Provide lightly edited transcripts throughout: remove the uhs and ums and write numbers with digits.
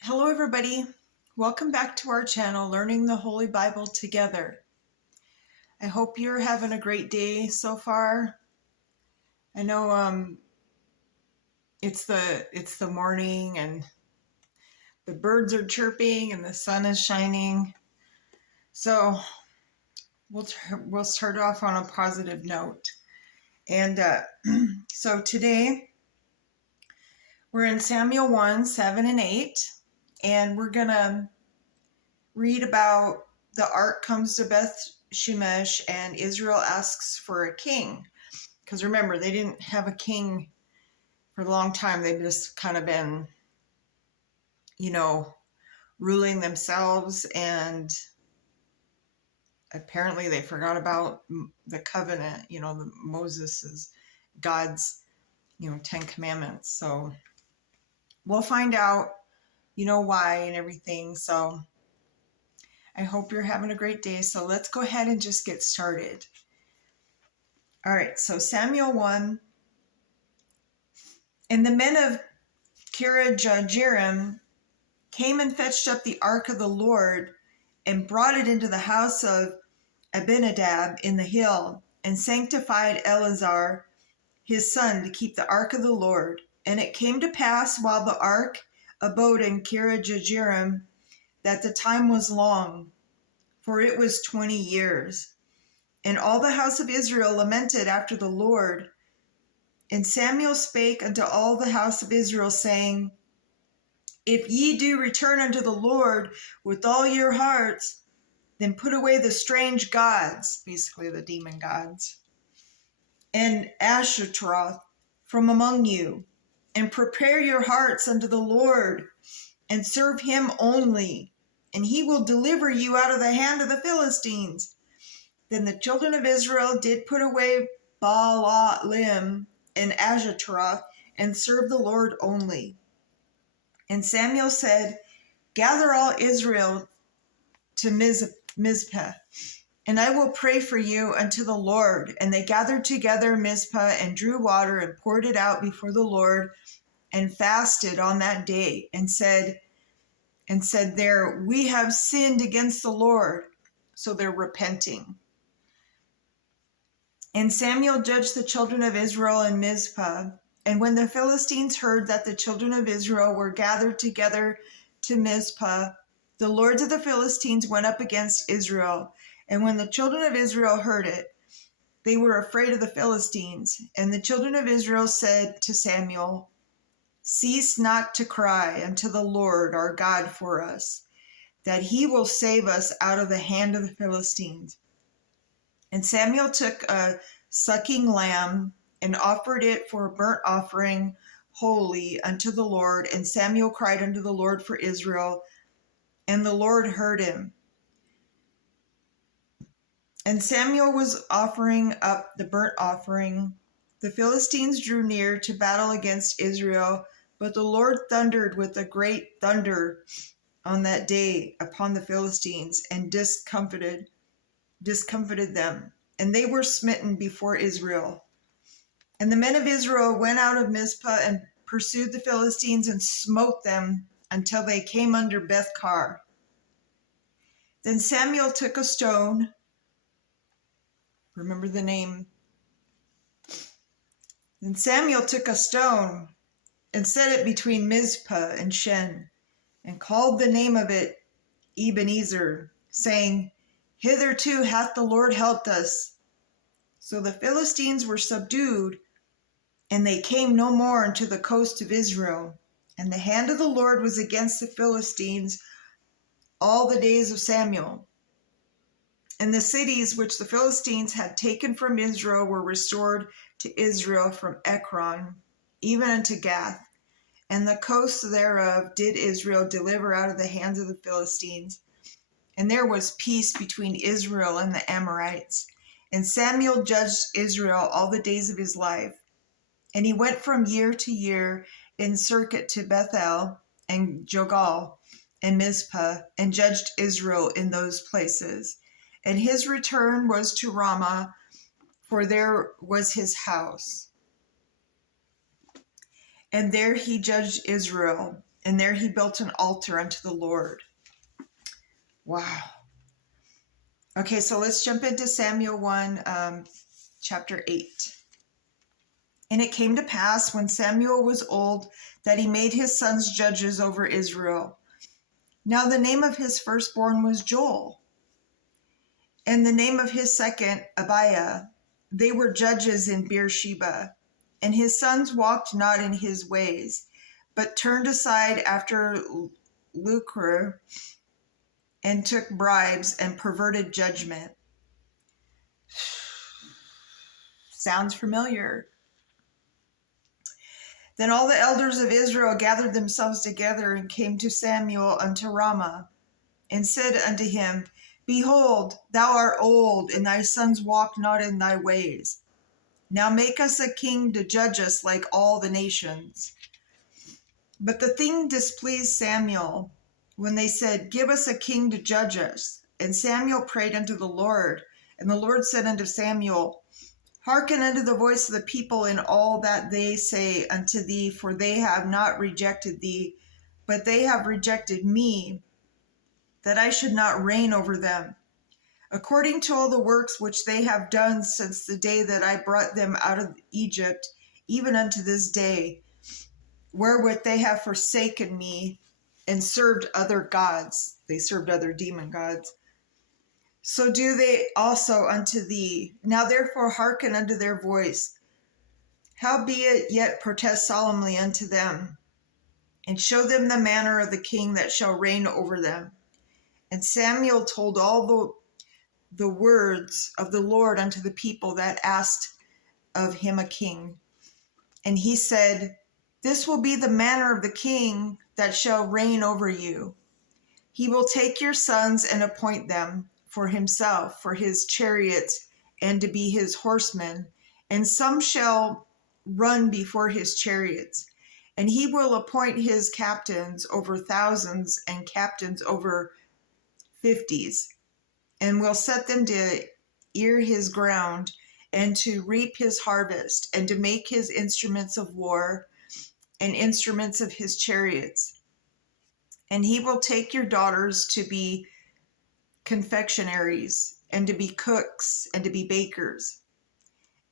Hello everybody, welcome back to our channel, Learning the Holy Bible Together. I hope you're having a great day so far. I know it's the morning and the birds are chirping and the sun is shining. So we'll start off on a positive note. And so today we're in Samuel 1, 7 and 8, and we're gonna read about the ark comes to Beth Shemesh and Israel asks for a king. Because remember, they didn't have a king for a long time. They've just kind of been, ruling themselves, and apparently they forgot about the covenant, the Moses's, God's, 10 Commandments. So we'll find out, why and everything. So I hope you're having a great day. So let's go ahead and just get started. All right, so Samuel 1. And the men of Kiriath-jearim came and fetched up the ark of the Lord and brought it into the house of Abinadab in the hill, and sanctified Eleazar his son to keep the ark of the Lord. And it came to pass, while the ark abode in Kiriath-jearim, that the time was long, for it was 20 years. And all the house of Israel lamented after the Lord. And Samuel spake unto all the house of Israel, saying, If ye do return unto the Lord with all your hearts, then put away the strange gods, basically the demon gods, and Ashtaroth from among you, and prepare your hearts unto the Lord, and serve him only, and he will deliver you out of the hand of the Philistines. Then the children of Israel did put away Baalim and Ashtaroth, and serve the Lord only. And Samuel said, Gather all Israel to Mizpah, and I will pray for you unto the Lord. And they gathered together Mizpah, and drew water, and poured it out before the Lord, and fasted on that day, and said there, We have sinned against the Lord. So they're repenting. And Samuel judged the children of Israel in Mizpah. And when the Philistines heard that the children of Israel were gathered together to Mizpah, the lords of the Philistines went up against Israel. And when the children of Israel heard it, they were afraid of the Philistines. And the children of Israel said to Samuel, Cease not to cry unto the Lord our God for us, that he will save us out of the hand of the Philistines. And Samuel took a sucking lamb and offered it for a burnt offering holy unto the Lord. And Samuel cried unto the Lord for Israel, and the Lord heard him. And Samuel was offering up the burnt offering. The Philistines drew near to battle against Israel, but the Lord thundered with a great thunder on that day upon the Philistines, and discomfited them, and they were smitten before Israel. And the men of Israel went out of Mizpah and pursued the Philistines, and smote them until they came under Beth-kar. Then Samuel took a stone, remember the name. Then Samuel took a stone and set it between Mizpah and Shen, and called the name of it Ebenezer, saying, Hitherto hath the Lord helped us. So the Philistines were subdued, and they came no more unto the coast of Israel. And the hand of the Lord was against the Philistines all the days of Samuel. And the cities which the Philistines had taken from Israel were restored to Israel from Ekron, even unto Gath. And the coasts thereof did Israel deliver out of the hands of the Philistines. And there was peace between Israel and the Amorites. And Samuel judged Israel all the days of his life. And he went from year to year in circuit to Bethel and Gilgal and Mizpah, and judged Israel in those places. And his return was to Ramah, for there was his house. And there he judged Israel, and there he built an altar unto the Lord. Wow. Okay, so let's jump into Samuel 1, chapter 8. And it came to pass, when Samuel was old, that he made his sons judges over Israel. Now the name of his firstborn was Joel, and the name of his second, Abiah. They were judges in Beersheba. And his sons walked not in his ways, but turned aside after lucre, and took bribes, and perverted judgment. Sounds familiar. Then all the elders of Israel gathered themselves together, and came to Samuel unto Ramah, and said unto him, Behold, thou art old, and thy sons walk not in thy ways. Now make us a king to judge us like all the nations. But the thing displeased Samuel, when they said, Give us a king to judge us. And Samuel prayed unto the Lord. And the Lord said unto Samuel, Hearken unto the voice of the people in all that they say unto thee, for they have not rejected thee, but they have rejected me, that I should not reign over them, according to all the works which they have done since the day that I brought them out of Egypt, even unto this day, wherewith they have forsaken me, and served other gods. They served other demon gods. So do they also unto thee. Now therefore hearken unto their voice. Howbeit yet protest solemnly unto them, and show them the manner of the king that shall reign over them. And Samuel told all the words of the Lord unto the people that asked of him a king. And he said, This will be the manner of the king that shall reign over you. He will take your sons and appoint them for himself, for his chariots, and to be his horsemen, and some shall run before his chariots. And he will appoint his captains over thousands, and captains over fifties, and will set them to ear his ground, and to reap his harvest, and to make his instruments of war, and instruments of his chariots. And he will take your daughters to be confectionaries, and to be cooks, and to be bakers.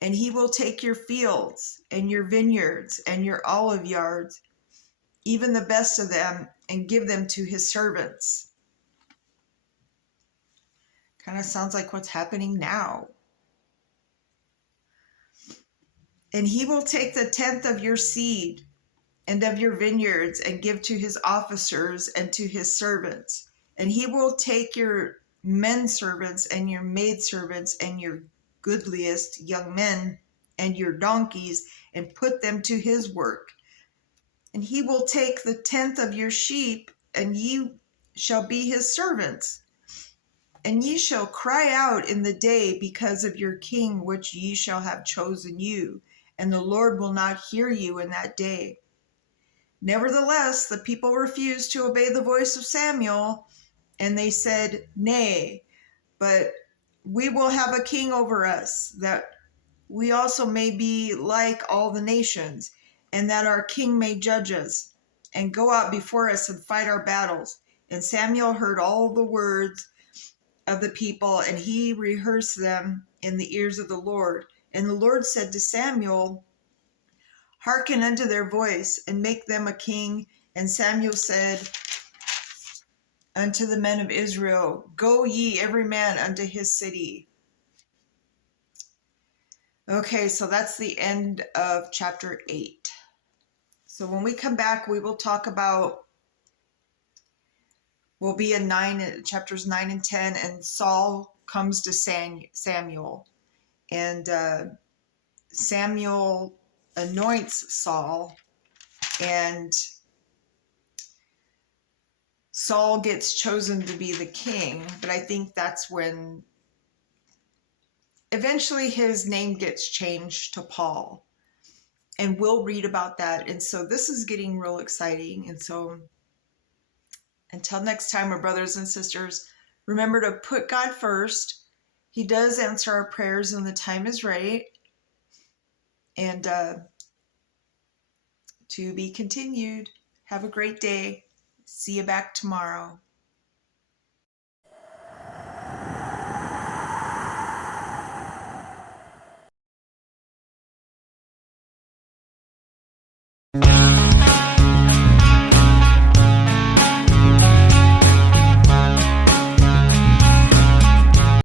And he will take your fields, and your vineyards, and your olive yards, even the best of them, and give them to his servants. Kind of sounds like what's happening now. And he will take the tenth of your seed, and of your vineyards, and give to his officers and to his servants. And he will take your men servants and your maid servants and your goodliest young men and your donkeys, and put them to his work. And he will take the tenth of your sheep, and ye shall be his servants. And ye shall cry out in the day because of your king, which ye shall have chosen you, and the Lord will not hear you in that day. Nevertheless, the people refused to obey the voice of Samuel, and they said, Nay, but we will have a king over us, that we also may be like all the nations, and that our king may judge us, and go out before us and fight our battles. And Samuel heard all the words of the people, and he rehearsed them in the ears of the Lord. And the Lord said to Samuel, Hearken unto their voice, and make them a king. And Samuel said unto the men of Israel, Go ye every man unto his city. Okay, so that's the end of chapter 8. So when we come back, we will talk about, we'll be in chapters 9 and 10, and Saul comes to Samuel. And Samuel anoints Saul, and Saul gets chosen to be the king, but I think that's when eventually his name gets changed to Paul, and we'll read about that. And so this is getting real exciting. And so until next time, my brothers and sisters, Remember to put God first. He does answer our prayers when the time is right. And to be continued. Have a great day. See you back tomorrow.